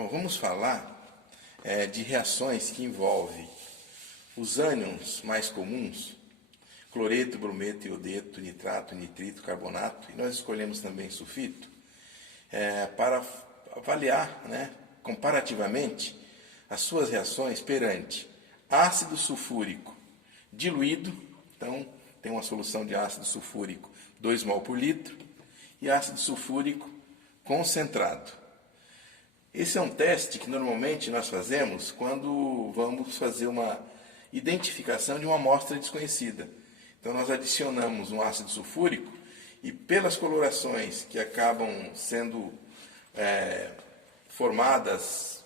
Bom, vamos falar de reações que envolvem os ânions mais comuns, cloreto, brometo, iodeto, nitrato, nitrito, carbonato, e nós escolhemos também sulfito, para avaliar, comparativamente as suas reações perante ácido sulfúrico diluído, então tem uma solução de ácido sulfúrico 2 mol por litro, e ácido sulfúrico concentrado. Esse é um teste que normalmente nós fazemos quando vamos fazer uma identificação de uma amostra desconhecida. Então nós adicionamos um ácido sulfúrico e pelas colorações que acabam sendo formadas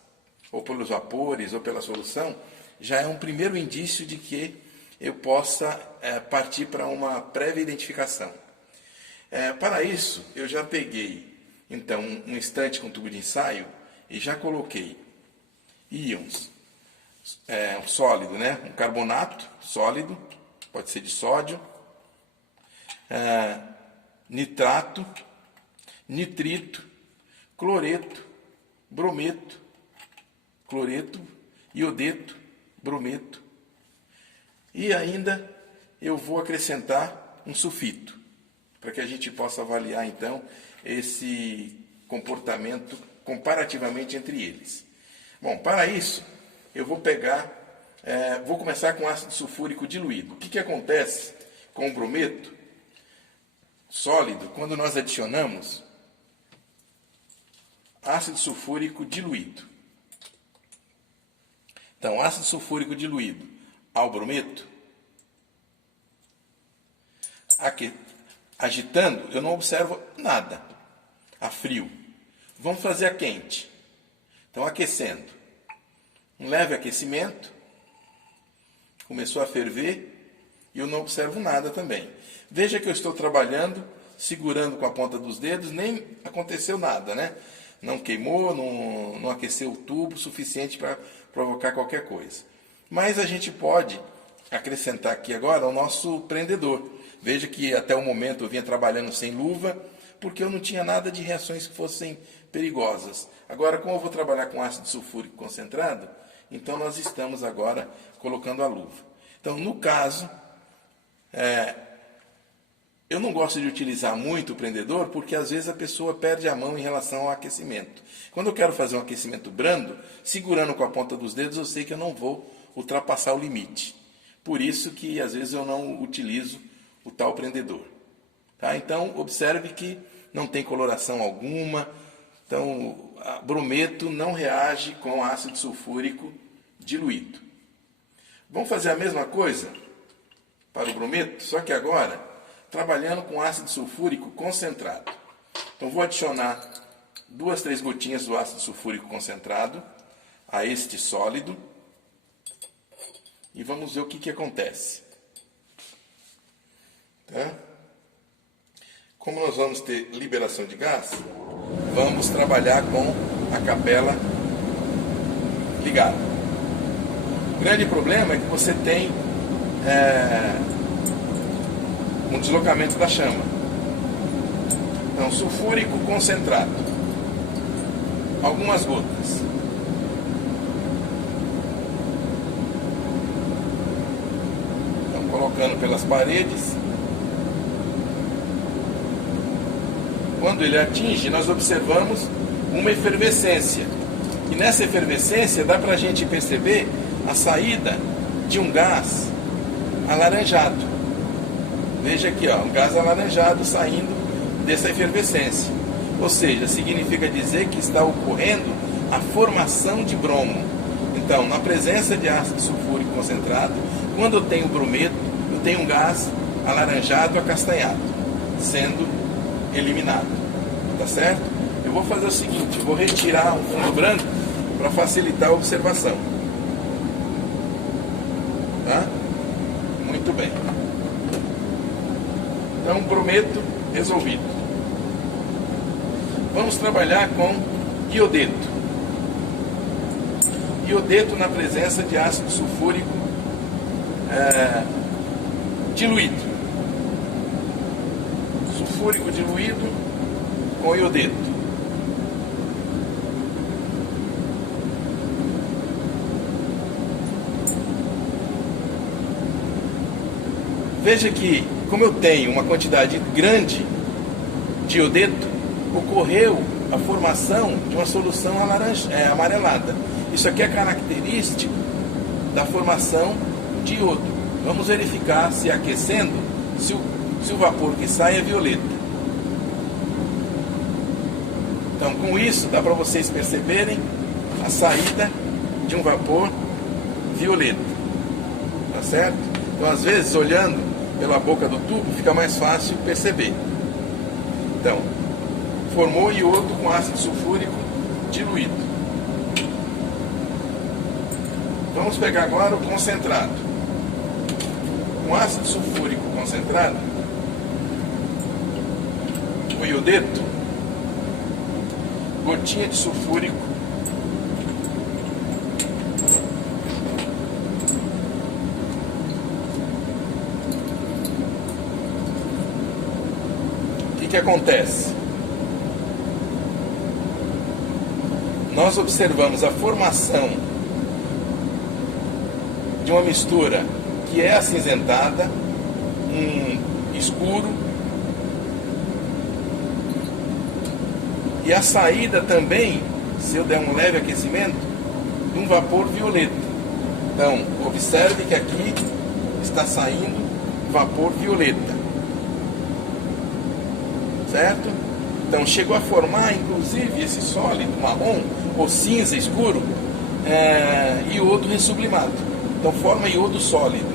ou pelos vapores ou pela solução, já é um primeiro indício de que eu possa partir para uma prévia identificação. Para isso, eu já peguei então um estante com tubo de ensaio e já coloquei íons, um sólido, um carbonato sólido, pode ser de sódio, nitrato, nitrito, cloreto, brometo, cloreto, iodeto, brometo. E ainda eu vou acrescentar um sulfito, para que a gente possa avaliar então esse comportamento comparativamente entre eles. Bom, para isso eu vou vou começar com ácido sulfúrico diluído. O que acontece com o brometo sólido quando nós adicionamos ácido sulfúrico diluído? Então, ácido sulfúrico diluído ao brometo, agitando, eu não observo nada, a frio. Vamos fazer a quente. Então, aquecendo. Um leve aquecimento, começou a ferver e eu não observo nada também. Veja que eu estou trabalhando, segurando com a ponta dos dedos, nem aconteceu nada, Não queimou, não aqueceu o tubo o suficiente para provocar qualquer coisa. Mas a gente pode acrescentar aqui agora o nosso prendedor. Veja que até o momento eu vinha trabalhando sem luva, porque eu não tinha nada de reações que fossem perigosas. Agora, como eu vou trabalhar com ácido sulfúrico concentrado, então nós estamos agora colocando a luva. Então, no caso, eu não gosto de utilizar muito o prendedor, porque às vezes a pessoa perde a mão em relação ao aquecimento. Quando eu quero fazer um aquecimento brando, segurando com a ponta dos dedos, eu sei que eu não vou ultrapassar o limite. Por isso que às vezes eu não utilizo o tal prendedor. Tá? Então, observe que não tem coloração alguma. Então, brometo não reage com ácido sulfúrico diluído. Vamos fazer a mesma coisa para o brometo, só que agora trabalhando com ácido sulfúrico concentrado. Então, vou adicionar 2, 3 gotinhas do ácido sulfúrico concentrado a este sólido e vamos ver o que acontece. Tá? Como nós vamos ter liberação de gás, vamos trabalhar com a capela ligada. O grande problema é que você tem um deslocamento da chama. Então, sulfúrico concentrado. Algumas gotas. Então, colocando pelas paredes. Quando ele atinge, nós observamos uma efervescência. E nessa efervescência dá para a gente perceber a saída de um gás alaranjado. Veja aqui, um gás alaranjado saindo dessa efervescência. Ou seja, significa dizer que está ocorrendo a formação de bromo. Então, na presença de ácido sulfúrico concentrado, quando eu tenho brometo, eu tenho um gás alaranjado acastanhado, sendo eliminado. Tá certo? Eu vou fazer o seguinte, eu vou retirar um fundo branco para facilitar a observação. Tá? Muito bem. Então, brometo resolvido. Vamos trabalhar com iodeto. Iodeto na presença de ácido sulfúrico diluído. Sulfúrico diluído com iodeto. Veja que, como eu tenho uma quantidade grande de iodeto, ocorreu a formação de uma solução amarelada. Isso aqui é característico da formação de iodo. Vamos verificar se aquecendo, se o vapor que sai é violeta. Então, com isso, dá para vocês perceberem a saída de um vapor violeta. Tá certo? Então, às vezes, olhando pela boca do tubo, fica mais fácil perceber. Então, formou iodo com ácido sulfúrico diluído. Vamos pegar agora o concentrado. Com ácido sulfúrico concentrado, o iodeto, gotinha de sulfúrico, o que acontece? Nós observamos a formação de uma mistura que é acinzentada, escuro, e a saída também, se eu der um leve aquecimento, de um vapor violeta. Então, observe que aqui está saindo vapor violeta. Certo? Então, chegou a formar, inclusive, esse sólido marrom ou cinza escuro, iodo ressublimado. Então, forma iodo sólido.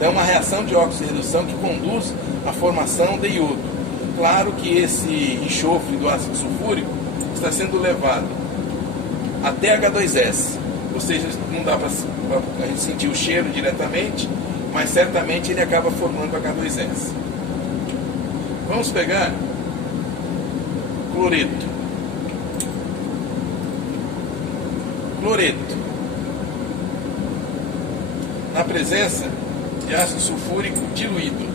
É uma reação de óxido de redução que conduz à formação de iodo. Claro que esse enxofre do ácido sulfúrico está sendo levado até H2S. Ou seja, não dá para a gente sentir o cheiro diretamente, mas certamente ele acaba formando H2S. Vamos pegar cloreto. Cloreto, na presença de ácido sulfúrico diluído.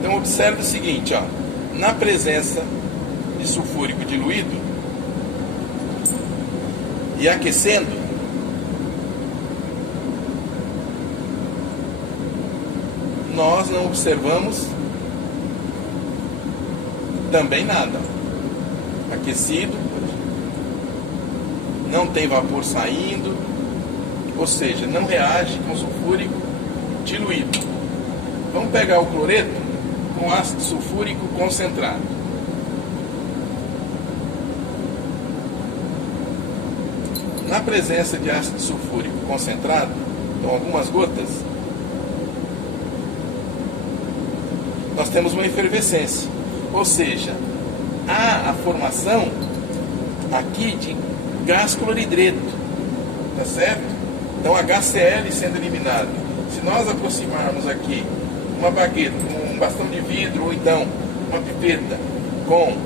Então observe o seguinte, ó, na presença de sulfúrico diluído e aquecendo, nós não observamos também nada. Aquecido, não tem vapor saindo, ou seja, não reage com sulfúrico diluído. Vamos pegar o cloreto com ácido sulfúrico concentrado. Na presença de ácido sulfúrico concentrado, então algumas gotas, nós temos uma efervescência, ou seja, há a formação aqui de gás cloridreto, tá certo? Então HCl sendo eliminado. Se nós aproximarmos aqui uma baguete, um bastão de vidro ou então uma pipeta com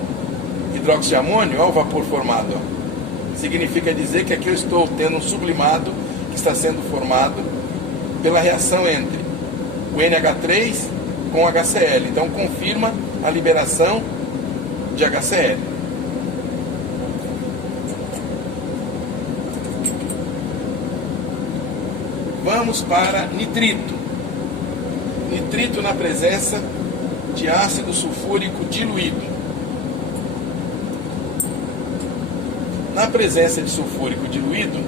hidróxido de amônio, olha o vapor formado, ó. Significa dizer que aqui eu estou tendo um sublimado que está sendo formado pela reação entre o NH3 com o HCl. Então confirma a liberação de HCl. Vamos para nitrito. Nitrito na presença de ácido sulfúrico diluído. Na presença de sulfúrico diluído,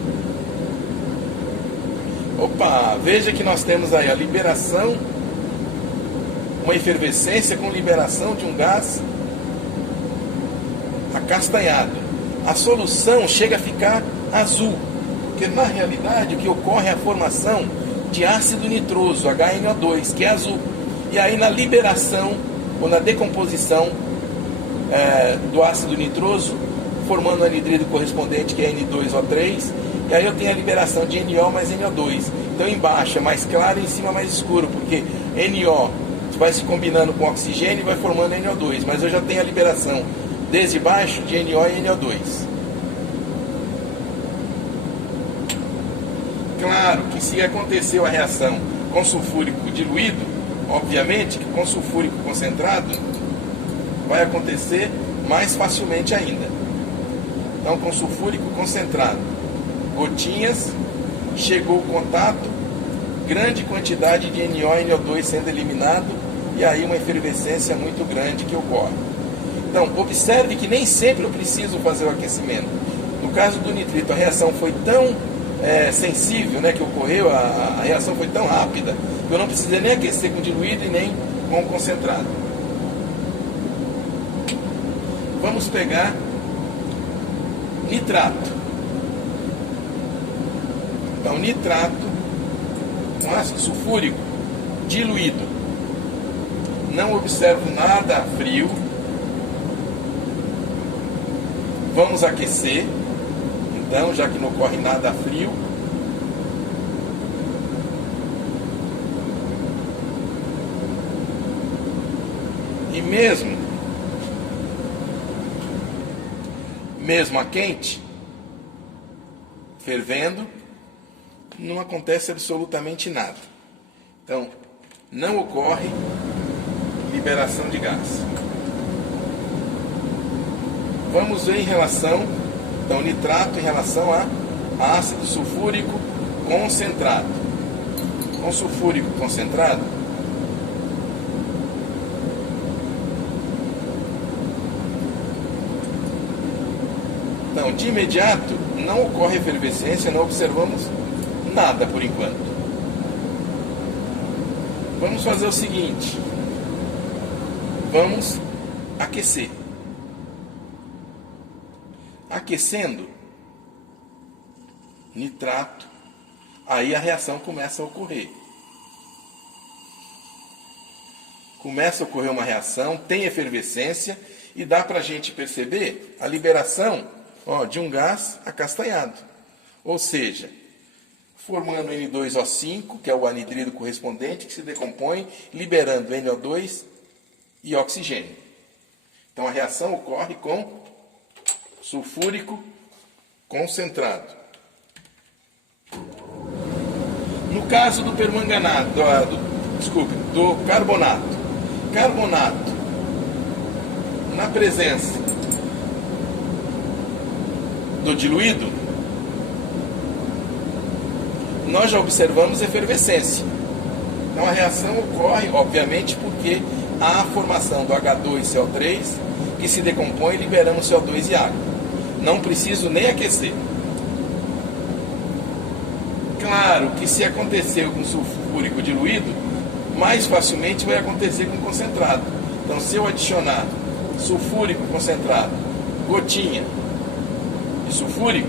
veja que nós temos aí a liberação, uma efervescência com liberação de um gás acastanhado. A solução chega a ficar azul, porque na realidade o que ocorre é a formação de ácido nitroso, HNO2, que é azul. E aí na liberação ou na decomposição do ácido nitroso, formando o anidrido correspondente, que é N2O3, e aí eu tenho a liberação de NO mais NO2. Então embaixo é mais claro e em cima mais escuro, porque NO vai se combinando com oxigênio e vai formando NO2, mas eu já tenho a liberação desde baixo de NO e NO2. Claro que se aconteceu a reação com sulfúrico diluído, obviamente que com sulfúrico concentrado vai acontecer mais facilmente ainda. Então com sulfúrico concentrado, gotinhas chegou o contato, grande quantidade de NO e NO2 sendo eliminado, e aí uma efervescência muito grande que ocorre. Então, observe que nem sempre eu preciso fazer o aquecimento. No caso do nitrito, a reação foi tão sensível, né, que ocorreu, a reação foi tão rápida, que eu não precisei nem aquecer com diluído e nem com concentrado. Vamos pegar nitrato. Então, nitrato com ácido sulfúrico diluído. Não observo nada frio. Vamos aquecer. Então, já que não ocorre nada frio, e mesmo a quente, fervendo, não acontece absolutamente nada. Então, não ocorre liberação de gás. Vamos ver em relação, então, nitrato em relação a ácido sulfúrico concentrado. Com sulfúrico concentrado, então, de imediato, não ocorre efervescência, não observamos nada por enquanto. Vamos fazer o seguinte, vamos aquecer. Aquecendo nitrato, aí a reação começa a ocorrer. Começa a ocorrer uma reação, tem efervescência e dá para a gente perceber a liberação de um gás acastanhado. Ou seja, formando N2O5, que é o anidrido correspondente, que se decompõe, liberando NO2 e oxigênio. Então a reação ocorre com sulfúrico concentrado. No caso do permanganato, do carbonato. Carbonato, na presença do diluído, nós já observamos efervescência. Então a reação ocorre, obviamente, porque há a formação do H2CO3 que se decompõe liberando CO2 e água. Não preciso nem aquecer. Claro que se aconteceu com sulfúrico diluído, mais facilmente vai acontecer com concentrado. Então, se eu adicionar sulfúrico concentrado, gotinha de sulfúrico,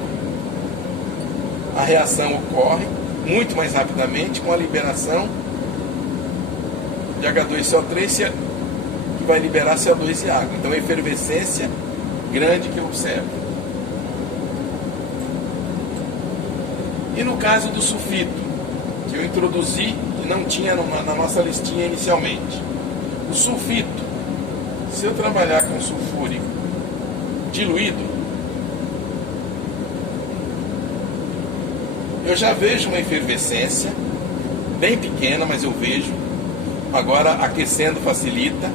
a reação ocorre muito mais rapidamente com a liberação de H2CO3, que vai liberar CO2 e água. Então, a efervescência grande que eu observo. E no caso do sulfito, que eu introduzi e não tinha na nossa listinha inicialmente. O sulfito, se eu trabalhar com sulfúrico diluído, eu já vejo uma efervescência, bem pequena, mas eu vejo. Agora, aquecendo facilita,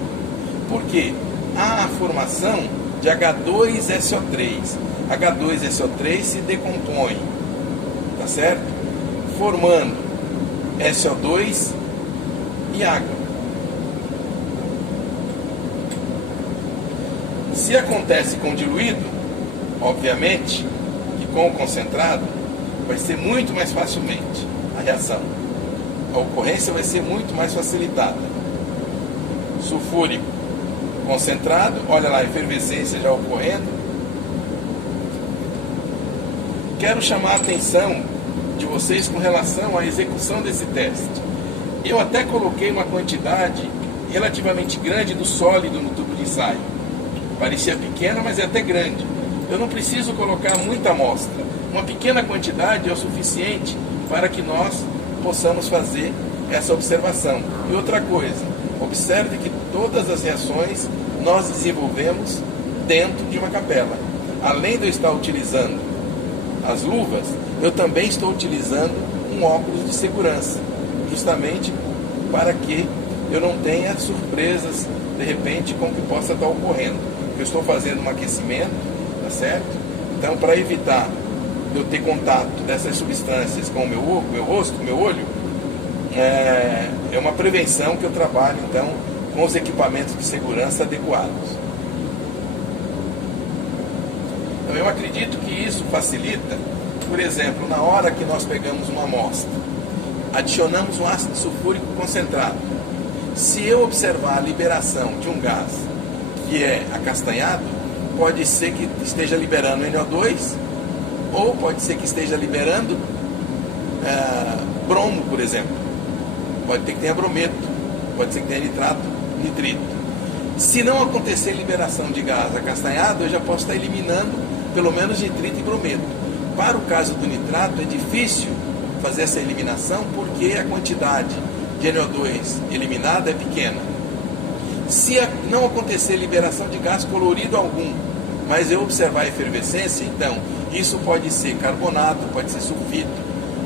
porque há a formação de H2SO3. H2SO3 se decompõe, tá certo? Formando SO2 e água. Se acontece com diluído, obviamente, que com o concentrado, vai ser muito mais facilmente a reação. A ocorrência vai ser muito mais facilitada. Sulfúrico concentrado, olha lá a efervescência já ocorrendo. Quero chamar a atenção de vocês com relação à execução desse teste. Eu até coloquei uma quantidade relativamente grande do sólido no tubo de ensaio. Parecia pequena, mas é até grande. Eu não preciso colocar muita amostra. Uma pequena quantidade é o suficiente para que nós possamos fazer essa observação. E outra coisa, observe que todas as reações nós desenvolvemos dentro de uma capela. Além de eu estar utilizando as luvas, eu também estou utilizando um óculos de segurança, justamente para que eu não tenha surpresas, de repente, com o que possa estar ocorrendo. Eu estou fazendo um aquecimento, tá certo? Então, para evitar eu ter contato dessas substâncias com o meu rosto, o meu olho, é uma prevenção que eu trabalho, então, com os equipamentos de segurança adequados. Então, eu acredito que isso facilita, por exemplo, na hora que nós pegamos uma amostra, adicionamos um ácido sulfúrico concentrado. Se eu observar a liberação de um gás que é acastanhado, pode ser que esteja liberando NO2, ou pode ser que esteja liberando bromo, por exemplo. Pode ter que tenha brometo, pode ser que tenha nitrato, nitrito. Se não acontecer liberação de gás acastanhado, eu já posso estar eliminando pelo menos nitrito e brometo. Para o caso do nitrato, é difícil fazer essa eliminação porque a quantidade de NO2 eliminada é pequena. Se não acontecer liberação de gás colorido algum, mas eu observar a efervescência, então isso pode ser carbonato, pode ser sulfito,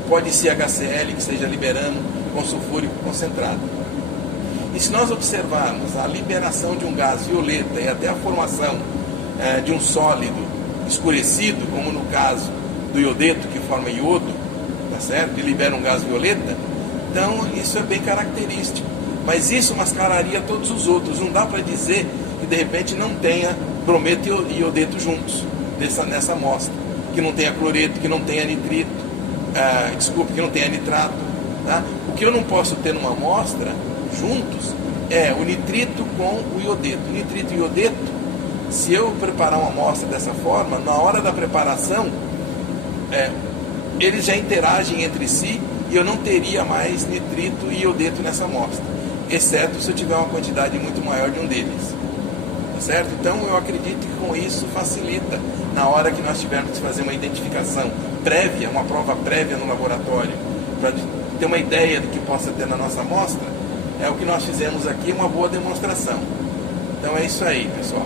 pode ser HCl que esteja liberando com sulfúrico concentrado. E se nós observarmos a liberação de um gás violeta e até a formação de um sólido escurecido, como no caso do iodeto que forma iodo, tá certo? E libera um gás violeta, então isso é bem característico. Mas isso mascararia todos os outros. Não dá para dizer que de repente não tenha brometo e iodeto juntos nessa amostra. Que não tenha cloreto, que não tenha nitrito, que não tenha nitrato. Tá? O que eu não posso ter numa amostra juntos é o nitrito com o iodeto. O nitrito e o iodeto, se eu preparar uma amostra dessa forma, na hora da preparação, eles já interagem entre si e eu não teria mais nitrito e iodeto nessa amostra, exceto se eu tiver uma quantidade muito maior de um deles. Tá certo? Então eu acredito que com isso facilita na hora que nós tivermos que fazer uma identificação prévia, uma prova prévia no laboratório, para ter uma ideia do que possa ter na nossa amostra. É o que nós fizemos aqui, uma boa demonstração. Então é isso aí, pessoal.